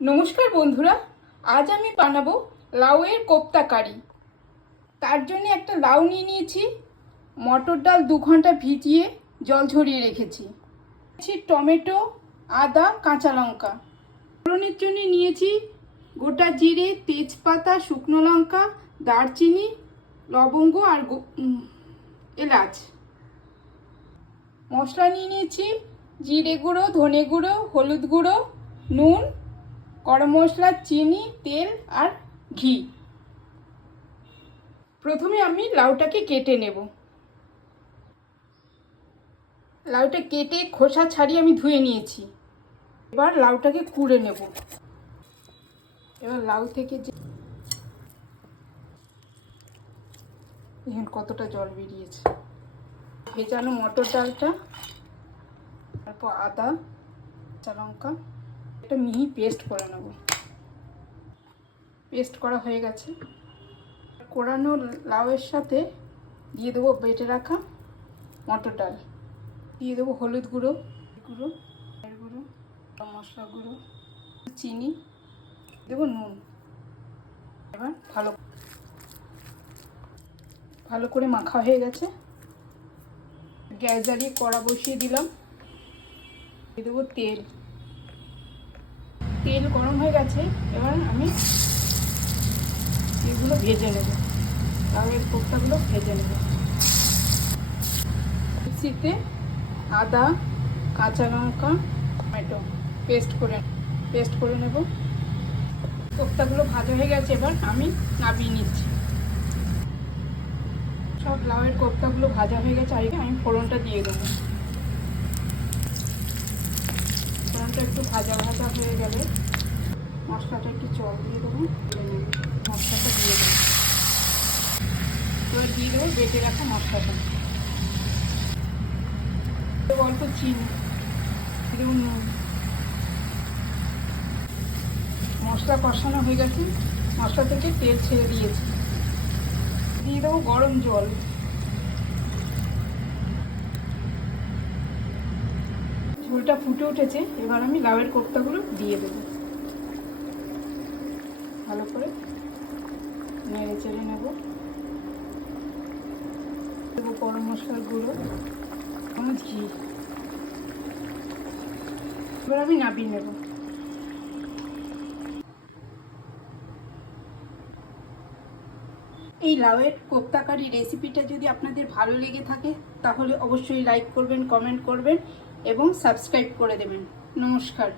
নমস্কার বন্ধুরা, আজ আমি বানাবো লাউয়ের কোপ্তা কারি। তার জন্য একটা লাউ নিয়ে নিয়েছি, মটর ডাল 2 ঘন্টা ভিজিয়ে জল ঝরিয়ে রেখেছি, টমেটো, আদা, কাঁচা লঙ্কা। ফোড়নের জন্য নিয়েছি গোটা জিরে, তেজপাতা, শুকনো লঙ্কা, দারচিনি, লবঙ্গ আর এলাচ। মশলা নিয়ে নিয়েছি জিরে গুঁড়ো, ধনে গুঁড়ো, হলুদ গুঁড়ো, নুন, গরম মশলা, চিনি, তেল আর ঘি। প্রথমে আমি লাউটাকে কেটে নেব। লাউটা কেটে খোসা ছাড়িয়ে আমি ধুয়ে নিয়েছি। এবার লাউটাকে কুড়ে নেব। এবার লাউ থেকে যে দেখুন কতটা জল বেরিয়েছে। ভেজানো মটর ডালটা, তারপর আদা, কাঁচা লঙ্কা, একটা মিহি পেস্ট করে নেব। পেস্ট করা হয়ে গেছে। কোড়ানো লাউয়ের সাথে দিয়ে দেবো বেটে রাখা মটর ডাল, দিয়ে দেবো হলুদ গুঁড়ো, গুঁড়ো, মশলা গুঁড়ো, চিনি, দেবো নুন। এবার ভালো করে মাখা হয়ে গেছে। গ্যাস জ্বালিয়ে কড়া বসিয়ে দিলাম। দিয়ে দেবো তেল। তেল গরম হয়ে গেছে। এবার আমি এগুলো ভেজে নেব, লাউয়ের কোপ্তাগুলো ভেজে নেব। মিক্সিতে আদা, কাঁচা লঙ্কা, টমেটো পেস্ট করে নেব। কোপ্তাগুলো ভাজা হয়ে গেছে। এবার আমি নামিয়ে নিচ্ছি। সব লাউয়ের কোপ্তাগুলো ভাজা হয়ে গেছে। আর আমি ফোড়নটা দিয়ে দেবো। ফোড়নটা একটু ভাজা হয়ে গেলে মশলাটা একটু জল দিয়ে দেবো। মশলাটা দিয়ে দেবো। এবার দিয়ে দেবো বেটে রাখা মশলাটা। অল্প চিনি দেবো, নুন। মশলা কষানো হয়ে গেছে। মশলা থেকে তেল ছেড়ে দিয়েছি। দিয়ে দেবো গরম জল। ঝোলটা ফুটে উঠেছে। এবার আমি লাউয়ের কোপ্তাগুলো দিয়ে দেবো। ভালো করে নেড়ে চেড়ে নেব। দেবো গরম মশলার গুঁড়ো, ঘি। এবার আমি নামিয়ে নেব। এই লাউয়ের কোপ্তা কারি রেসিপিটা যদি আপনাদের ভালো লেগে থাকে তাহলে অবশ্যই লাইক করবেন, কমেন্ট করবেন এবং সাবস্ক্রাইব করে দেবেন। নমস্কার।